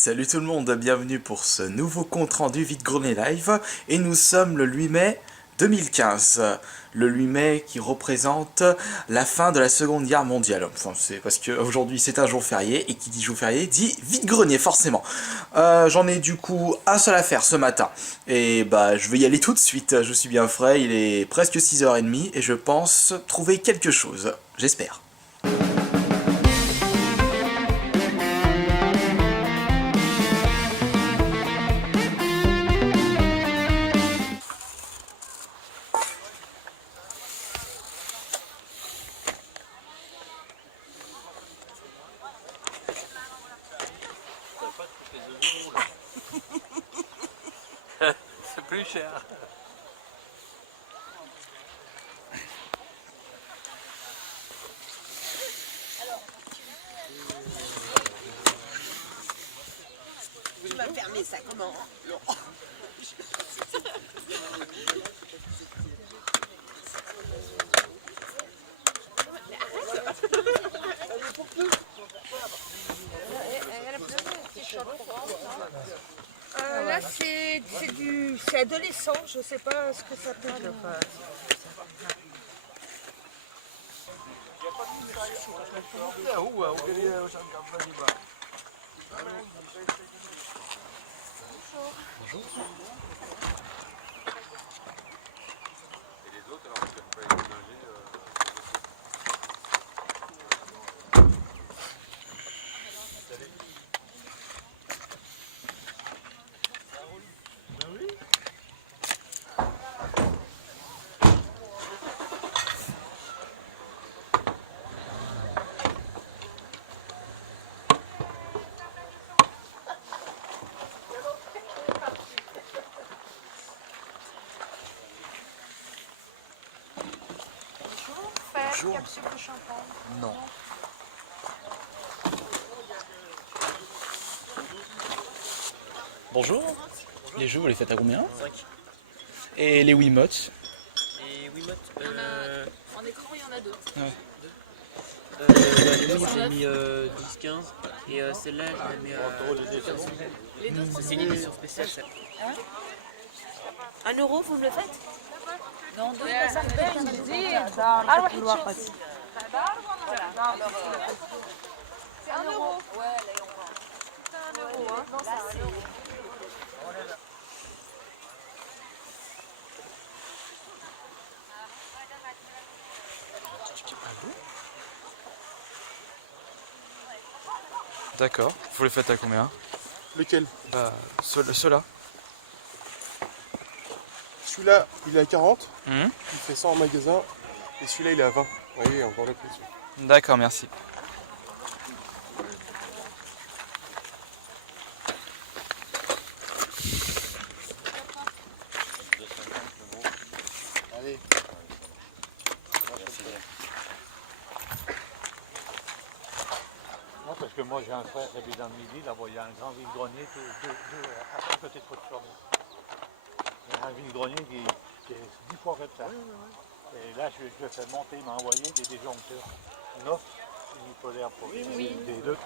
Salut tout le monde, bienvenue pour ce nouveau compte rendu vide-grenier live et nous sommes le 8 mai 2015. Le 8 mai qui représente la fin de la Seconde Guerre mondiale. Enfin, c'est parce qu'aujourd'hui c'est un jour férié et qui dit jour férié dit vide-grenier forcément. J'en ai du coup un seul à faire ce matin et bah je vais y aller tout de suite. Je suis bien frais, il est presque 6h30 et je pense trouver quelque chose. J'espère. C'est plus cher. Tu m'as fermé ça comment? Là, c'est adolescent, je sais pas ce que ça peut être. Bonjour. Capsule de champagne. Non. Bonjour. Les jeux, vous les faites à combien? 5. Et les Wiimotes? Et Wiimote, En écran, il y en a deux. les Wiimote, j'ai mis 10-15 et celle-là, je l'ai mis à 15. Les deux, C'est une édition spéciale, ça. 1 euro, vous me le faites? non, deux. C'est 1 euro. Ouais, là, c'est 1 euro. Hein. Non, c'est 1 euro. D'accord. Vous les faites à combien? Lequel? Bah, ceux-là. Celui-là, il est à 40, Mhm. il fait 100 en magasin, et celui-là, il est à 20. Vous voyez, encore la pression. D'accord, merci. Allez. Non, parce que moi j'ai un frère qui habite dans le Midi, là-bas il y a un grand vide-grenier, à côté de Côte-Fleury. Il y a un vide-grenier qui est 10 fois comme ça. Et là je le fais monter, il m'a envoyé des disjoncteurs neufs, unipolaires pour des deux.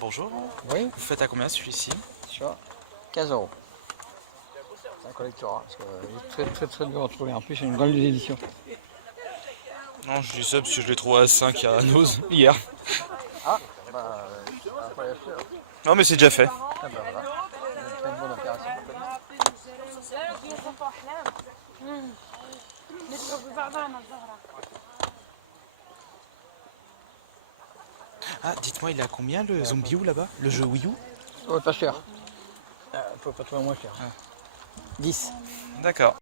Bonjour. Oui, Vous faites à combien celui-ci? sur 15 euros. C'est un collector, parce que il est très dur à trouver. En plus, c'est une grande édition. Non, je dis ça parce que je l'ai trouvé à 5 à Nose hier. Ah, bah, après l'acheter. Non, mais c'est déjà fait. Ah, bah voilà. C'est une bonne opération. Ah, dites-moi, il est à combien le Zombie U là-bas? Le jeu Wii U? Ouais, pas cher. Faut pas trouver moins cher. 10. D'accord.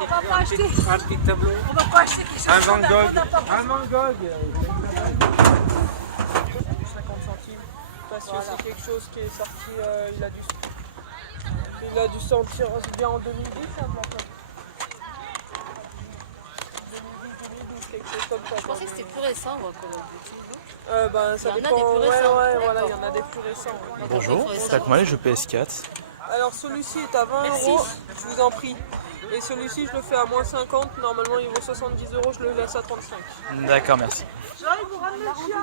On va pas acheter. Un petit tableau. On va pas acheter quelque chose. Un Van qu'on a- Gogh. qu'on n'a pas besoin. Un Van Gogh. 50 centimes. Parce que c'est quelque chose qui est sorti, il a dû Il a dû sortir bien en 2010, ça, maintenant. 2010, quelque chose comme ça. Je pensais que c'était plus récent, moi, Call of Duty. Ça Il y en a dépend. des plus Ouais, récents. voilà, il y en a des plus récents. Ouais. Bonjour, c'est à combien les jeux PS4? Alors celui-ci est à 20 Merci. €, je vous en prie. Et celui-ci, je le fais à moins 50, normalement il vaut 70 €, je le laisse à 35. D'accord, merci. J'arrive, vous ramenez le chien.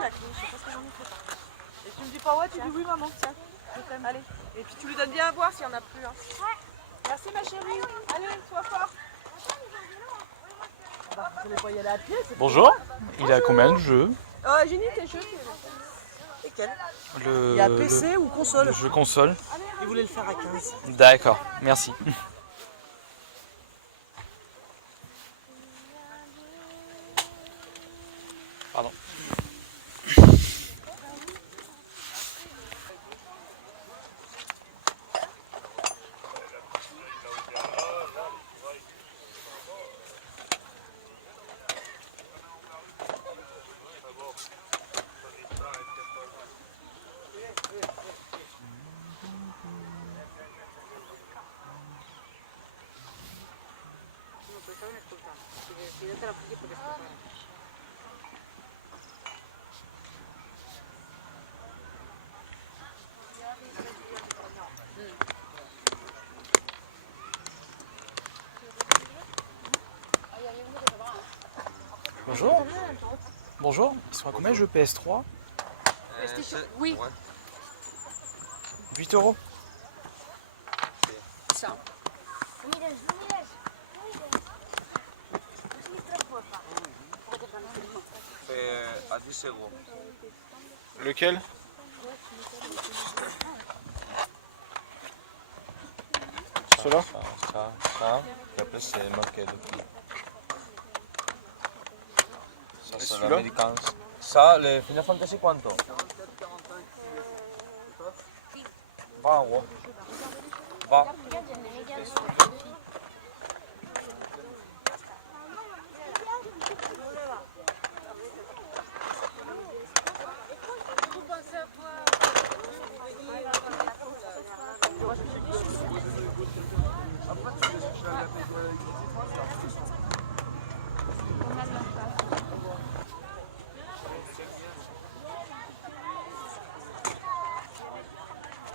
Et tu me dis pas ouais, tu dis oui maman, tiens. Allez. Et puis tu lui donnes bien à boire s'il n'y en a plus. Hein. Merci ma chérie. Allez, sois fort. Vous n'allez pas y aller à pied, c'est Bonjour, il est à combien le jeu? Génie, tes jeux, c'est quel? Il y a PC ou console? Le jeu console. Il voulait le faire à 15. D'accord, merci. Pardon. Bonjour. Bonjour, ils sont à combien le jeu PS3? Oui. 8 €. Ça. À 10 €. Lequel? Cela? Ça. Et après, c'est marqué depuis. Ça, c'est celui-là? l'américain. Ça, le Final Fantasy quanto? 20 €. 20.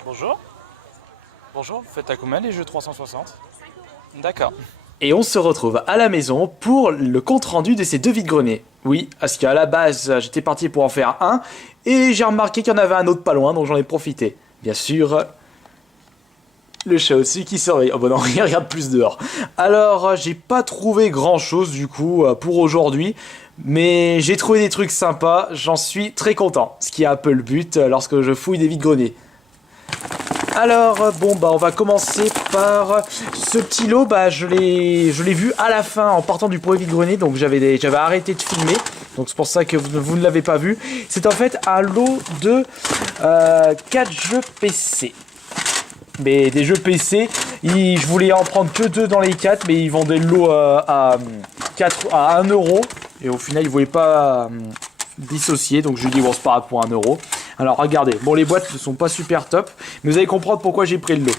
Bonjour. Bonjour, vous faites à combien les jeux 360? D'accord. Et on se retrouve à la maison pour le compte rendu de ces deux vides-greniers. Oui, parce qu'à la base, j'étais parti pour en faire un, et j'ai remarqué qu'il y en avait un autre pas loin, donc j'en ai profité. Bien sûr, le chat aussi qui surveille. Oh bah non, il regarde plus dehors. Alors, j'ai pas trouvé grand-chose du coup pour aujourd'hui, mais j'ai trouvé des trucs sympas, j'en suis très content. Ce qui est un peu le but lorsque je fouille des vides-greniers. Alors, bon, bah, on va commencer par ce petit lot. Bah, je l'ai vu à la fin en partant du premier vide-grenier, donc j'avais arrêté de filmer. Donc c'est pour ça que vous ne l'avez pas vu. C'est en fait un lot de 4 jeux PC. Mais des jeux PC, je voulais en prendre que 2 dans les 4, mais ils vendaient le lot à 1 €. Et au final, ils ne voulaient pas dissocier, donc je lui ai dit, bon, c'est pas grave pour 1 €. Alors regardez, bon, les boîtes ne sont pas super top, mais vous allez comprendre pourquoi j'ai pris le lot.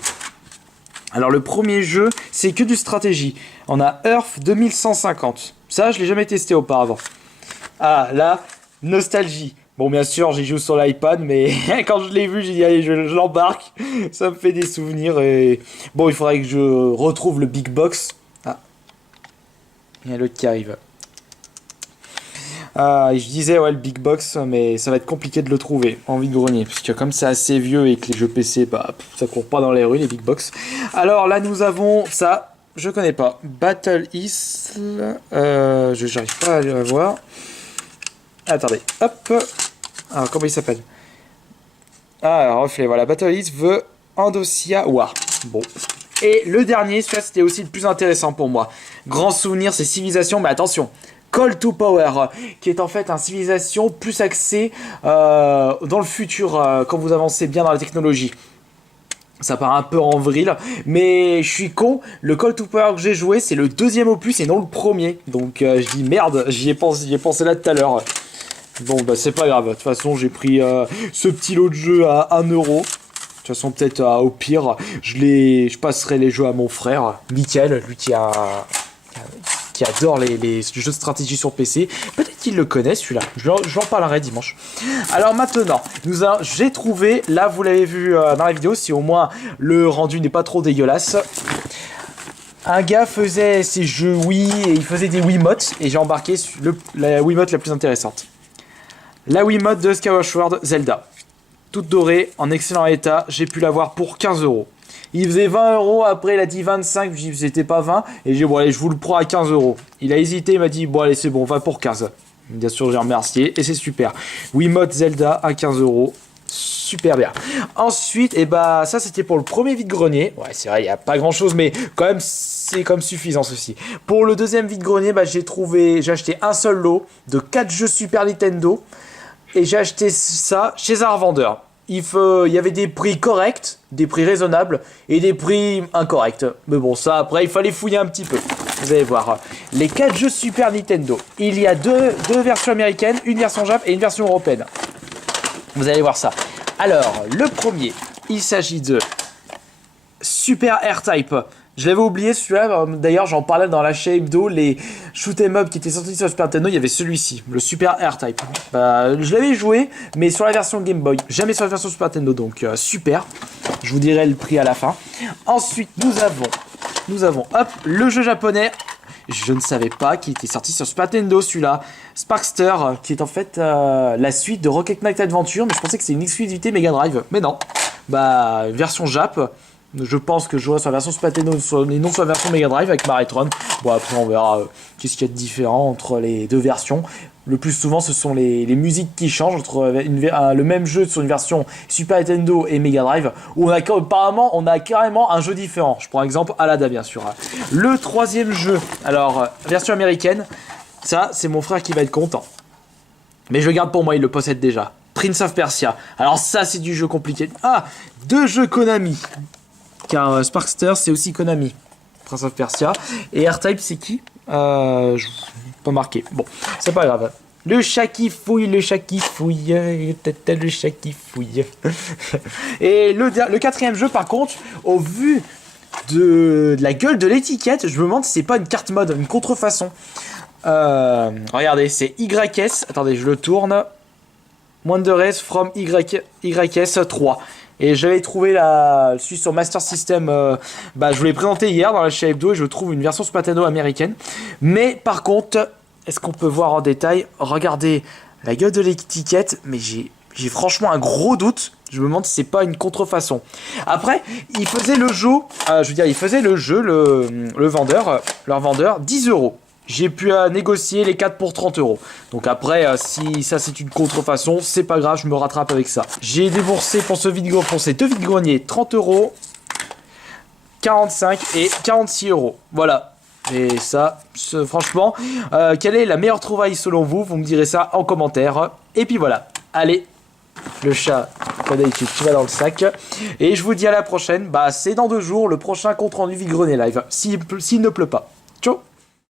Alors le premier jeu, c'est que du stratégie. On a Earth 2150. Ça, je l'ai jamais testé auparavant. Ah, là, nostalgie. Bon, bien sûr, j'y joue sur l'iPad, mais quand je l'ai vu, j'ai dit, allez, je l'embarque. Ça me fait des souvenirs. Et bon, il faudrait que je retrouve le Big Box. Ah, il y a l'autre qui arrive. Je disais, ouais, le Big Box, mais ça va être compliqué de le trouver en vide-grenier. Parce que comme c'est assez vieux et que les jeux PC, bah, ça court pas dans les rues, les Big Box. Alors là, nous avons ça. Je connais pas. Battle East. J'arrive pas à le voir. Attendez, hop. Alors, comment il s'appelle? Ah, reflet, voilà. Battle East veut Andossia War. Bon. Et le dernier, celui-là, c'était aussi le plus intéressant pour moi. Grand souvenir, c'est Civilization, mais attention. Call to Power, qui est en fait un civilisation plus axé dans le futur, quand vous avancez bien dans la technologie. Ça part un peu en vrille, mais je suis con, le Call to Power que j'ai joué, c'est le deuxième opus et non le premier. Donc je dis merde, j'y ai pensé là tout à l'heure. Bon bah c'est pas grave, de toute façon j'ai pris ce petit lot de jeu à 1 €. toute façon, peut-être au pire, je passerai les jeux à mon frère, Mickaël, lui qui adore les jeux de stratégie sur PC. Peut-être qu'il le connaît celui-là. Je lui en parlerai dimanche. Alors maintenant, j'ai trouvé, là vous l'avez vu dans la vidéo, si au moins le rendu n'est pas trop dégueulasse. Un gars faisait ses jeux Wii et il faisait des Wiimotes et j'ai embarqué la Wiimote la plus intéressante. La Wiimote de Skyward Sword Zelda. Toute dorée, en excellent état, j'ai pu l'avoir pour 15 €. Il faisait 20 €, après il a dit 25, je dis c'était pas 20, et j'ai dit bon allez je vous le prends à 15 €. Il a hésité, il m'a dit bon allez c'est bon, on va pour 15. Bien sûr j'ai remercié, et c'est super. Wiimote Zelda à 15 €, super bien. Ensuite, et bah ça c'était pour le premier vide-grenier, ouais c'est vrai il n'y a pas grand chose, mais quand même c'est comme suffisant ceci. Pour le deuxième vide-grenier, bah, j'ai acheté un seul lot de 4 jeux Super Nintendo, et j'ai acheté ça chez un revendeur. Il y avait des prix corrects, des prix raisonnables et des prix incorrects. Mais bon, ça après, il fallait fouiller un petit peu. Vous allez voir. Les 4 jeux Super Nintendo. Il y a deux versions américaines, une version Jap et une version européenne. Vous allez voir ça. Alors, le premier, il s'agit de Super R-Type. Je l'avais oublié celui-là, d'ailleurs j'en parlais dans la chaîne hebdo, les shoot 'em up qui étaient sortis sur Super Nintendo, il y avait celui-ci, le Super R-Type. Je l'avais joué, mais sur la version Game Boy, jamais sur la version Super Nintendo, donc super. Je vous dirai le prix à la fin. Ensuite, nous avons hop, le jeu japonais, je ne savais pas qu'il était sorti sur Super Nintendo celui-là, Sparkster, qui est en fait la suite de Rocket Knight Adventure, mais je pensais que c'était une exclusivité Mega Drive, mais non. Version Jap. Je pense que je jouerai sur la version Super Nintendo et non sur la version Mega Drive avec Maritron. Bon, après, on verra qu'est-ce qu'il y a de différent entre les deux versions. Le plus souvent, ce sont les musiques qui changent entre le même jeu sur une version Super Nintendo et Mega Drive, où apparemment, on a carrément un jeu différent. Je prends exemple Alada, bien sûr. Le troisième jeu, alors, version américaine, ça, c'est mon frère qui va être content. Mais je le garde pour moi, il le possède déjà. Prince of Persia. Alors ça, c'est du jeu compliqué. Ah, 2 jeux Konami. Car Sparkster c'est aussi Konami, Prince of Persia. Et R-Type c'est qui pas marqué. Bon, c'est pas grave. Le chat qui fouille, le chat qui fouille, le chat qui fouille. Et le quatrième jeu par contre, au vu de la gueule de l'étiquette, je me demande si c'est pas une carte mode, une contrefaçon. Regardez, c'est YS, attendez je le tourne. Wonders from YS 3. Et j'avais trouvé celui sur Master System, je vous l'ai présenté hier dans la chaîne hebdo et je trouve une version Super Nintendo américaine. Mais par contre, est-ce qu'on peut voir en détail? Regardez la gueule de l'étiquette, mais j'ai franchement un gros doute. Je me demande si c'est pas une contrefaçon. Après, il faisait le jeu, le vendeur, leur vendeur, 10 €. J'ai pu négocier les 4 pour 30 €. Donc après, si ça c'est une contrefaçon, c'est pas grave, je me rattrape avec ça. J'ai déboursé pour ces 2 vide-greniers 30 €, 45 et 46 €. Voilà. Et ça, franchement, quelle est la meilleure trouvaille selon vous? Vous me direz ça en commentaire. Et puis voilà. Allez, le chat, comme d'habitude, tu vas dans le sac. Et je vous dis à la prochaine. C'est dans 2 jours, le prochain compte rendu vide-grenier live. S'il ne pleut pas.